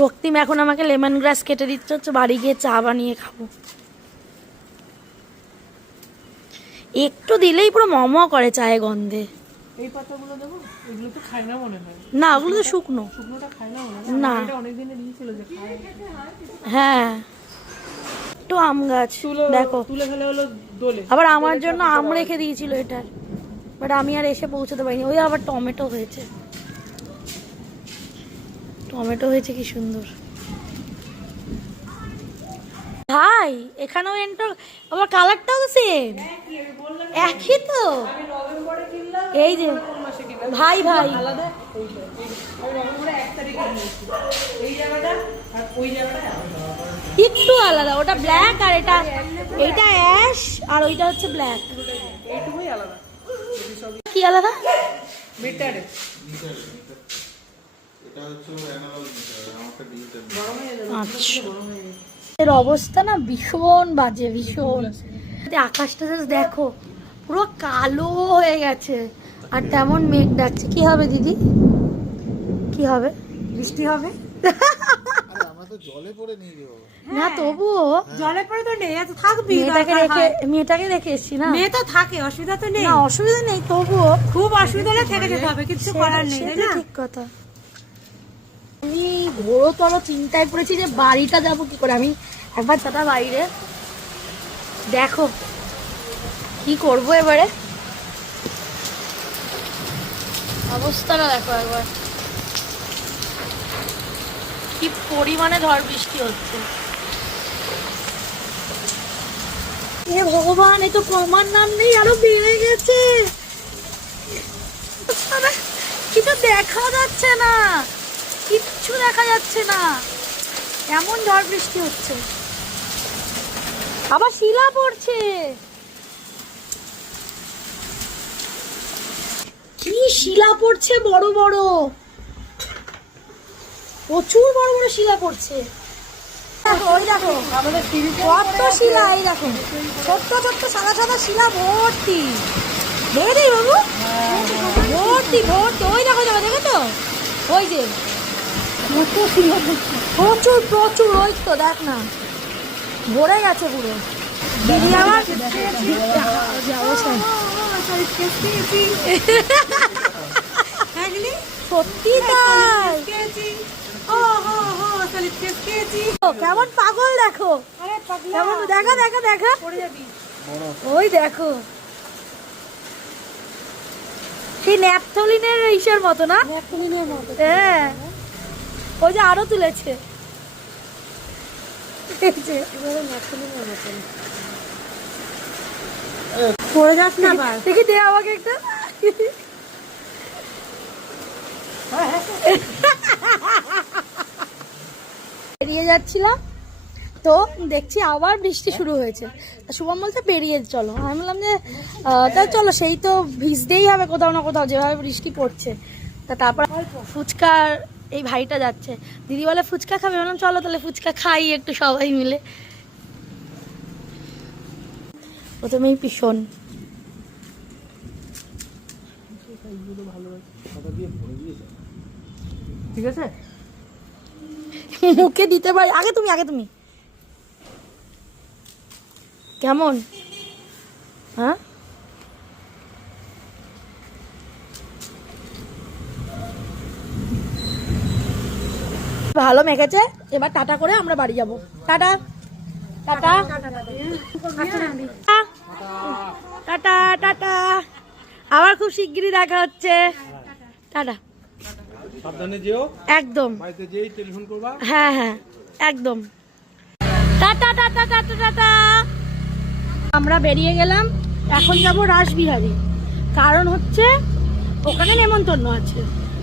রক্তিম এখন আমাকে লেমন গ্রাস কেটে দিচ্ছে, হচ্ছে বাড়ি গিয়ে চা বানিয়ে খাবো। একটু দিলেই পুরো মম করে চায়ে গন্ধে। এই পাতাগুলো দেবো, এগুলো তো খাই না মনে হয়। না ওগুলো তো শুকনো। শুকনোটা খাই না মনে হয়। না এটা অনেক দিনে দিয়েছিল যে খাই। হ্যাঁ একটু আম গাছ দেখো, তুলে ফেলে হলো দোলে। আবার আমার জন্য আম রেখে দিয়েছিল এটার, বাট আমি আর এসে পৌঁছতে পারিনি। ওই আবার টমেটো হয়েছে, টমেটো হয়েছে কি সুন্দর। ভাই এখানেও এন্টার, আবার কালারটাও তো সেম, একই তো। এই যে ভাই ভাই আলাদা আমি নভেম্বরে 1 তারিখে নিয়েছি। এই জায়গাটা আর ওই জায়গাটা একটু আলাদা, ওটা ব্ল্যাক আর এটা অ্যাশ আর ওইটা হচ্ছে ব্ল্যাক। এইটুকুই আলাদা। কি আলাদা? মিটারে এটা হচ্ছে অ্যানালগ মিটার, আমারটা ডিজিটাল। আচ্ছা এর অবস্থা না ভীষণ বাজে, ভীষণ। আকাশটা দেখো পুরো কালো হয়ে গেছে, আর তেমন মেঘ ডাকছে। কি হবে দিদি, কি হবে? বৃষ্টি হবে? আরে আমরা তো জলে পড়ে নিয়ে যাবো না তবুও জলে পড়ে তো নেই, এত থাকবি। মেয়েটাকে রেখে এসছি না। মেয়ে তো থাকে, অসুবিধা তো নেই। না অসুবিধা নেই, তবুও খুব অসুবিধা হলে থেকে যেতে হবে, কিছু করার নেই, তাই না? ঠিক কথা। আমি ঘোরতর চিন্তায় পড়েছি যে বাড়িটা যাবো কি করে। আমি একবার দাদা বাইরে দেখো কি করবো এবারে, অবস্থাটা দেখো একবার, কি পরিমাণে ঝড় বৃষ্টি হচ্ছে। এ ভগবান, এ তো কমার নাম নেই, আরো বেড়ে গেছে। কিছু দেখা যাচ্ছে না, কিচ্ছু দেখা যাচ্ছে না, এমন ঝড় বৃষ্টি হচ্ছে। আবার শিলা পড়ছে, কি শিলা পড়ছে, বড় বড়, প্রচুর বড় বড় শিলা পড়ছে। দেখো ওই দেখো আমাদের কত শিলা, এই দেখো ছোট্ট ছোট্ট সাদা সাদা শিলা ভর্তি। দেখে দিই বাবু, ভর্তি ভর্তি। ওই দেখো দেখো, দেখো তো ওই যে প্রচুর প্রচুর, ওই তো দেখ না ভরে গেছে পুরো। দিদি আমার অবস্থা সত্যি তাই, কেমন পাগল দেখো, কেমন দেখা দেখা দেখা। ওই দেখো সেই ন্যাপথলিনের ইসের মতো না, হ্যাঁ ওই যে আরো তুলেছে। পড়ে যাস না, দেখি দে আমাকে একটা। বেরিয়ে যাচ্ছিলাম তো দেখছি আবার বৃষ্টি শুরু হয়েছে। শুভম বলছে বেরিয়ে চলো, আমি বললাম যে তা চলো, সেই তো ভিজতেই হবে কোথাও না কোথাও, যেভাবে বৃষ্টি পড়ছে। তা তারপর ফুচকার এই ভাইটা যাচ্ছে, দিদি বলে ফুচকা খাবে, বললাম চলো তাহলে ফুচকা খাই একটু সবাই মিলে। প্রথমেই ভীষণ ঠিক আছে, মুখে দিতে পারি। আগে তুমি, আগে তুমি। কেমন? হ্যাঁ ভালো মেখেছে। এবার টাটা করে আমরা বাড়ি যাব। টাটা টাটা টাটা টাটা, আবার খুব শিগগিরই দেখা হচ্ছে। টাটা, সাবধানে যেও, একদম বাড়িতে যেই টেলিফোন করবা। হ্যাঁ হ্যাঁ একদম। Tata tata tata tata. আমরা বেরিয়ে গেলাম, এখন যাব রাসবিহারী। কারণ হচ্ছে ওখানে নেমন্তন্ন আছে।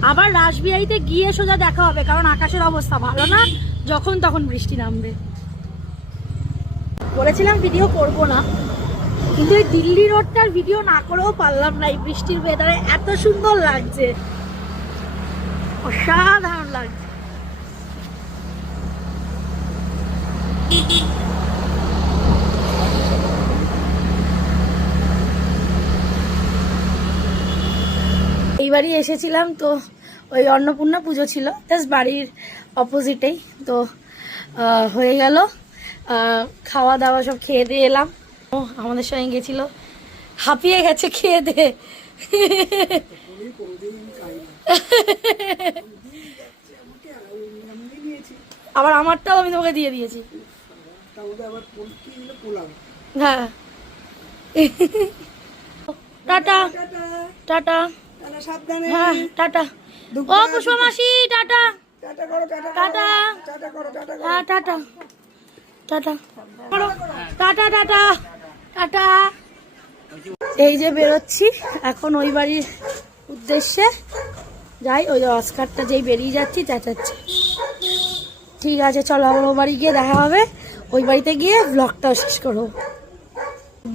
আবার রাসবিহারীতে গিয়ে সোজা দেখা হবে, কারণ আকাশের অবস্থা ভালো না, যখন তখন বৃষ্টি নামবে। বলেছিলাম ভিডিও করব না, কিন্তু এই দিল্লি রোডটার ভিডিও না করেও পারলাম না। এই বৃষ্টির ওয়েদারে এত সুন্দর লাগছে, অসাধারণ লাগছে। এইবারই এসেছিলাম তো ওই অন্নপূর্ণা পুজো ছিল, জাস্ট বাড়ির অপোজিটেই। তো হয়ে গেল, খাওয়া দাওয়া সব খেয়ে দিয়ে এলাম। ও আমাদের সঙ্গে গেছিল, হাঁপিয়ে গেছে খেয়ে দিয়ে। আবার আমারটাও আমি তোমাকে দিয়ে দিয়েছি। হ্যাঁ, টাটা টাটা। হ্যাঁ টাটা। ও পুষ্পা মাসি টাটা টাটা। হ্যাঁ টাটা টাটা করো, টাটা টাটা টাটা। এই যে বেরোচ্ছি এখন ওই বাড়ির উদ্দেশ্যে, যাই। ওই অস্কারটা যেই বেরিয়ে যাচ্ছি চেঁচাচ্ছে। ঠিক আছে চলো, আবার ও বাড়ি গিয়ে দেখা হবে। ওই বাড়িতে গিয়ে ব্লগটাও শেষ করবো।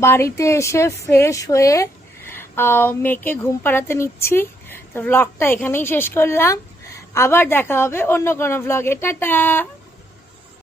বাড়িতে এসে ফ্রেশ হয়ে মেয়েকে ঘুম পাড়াতে নিচ্ছি। তো ব্লগটা এখানেই শেষ করলাম, আবার দেখা হবে অন্য কোনো ব্লগে। টাটা।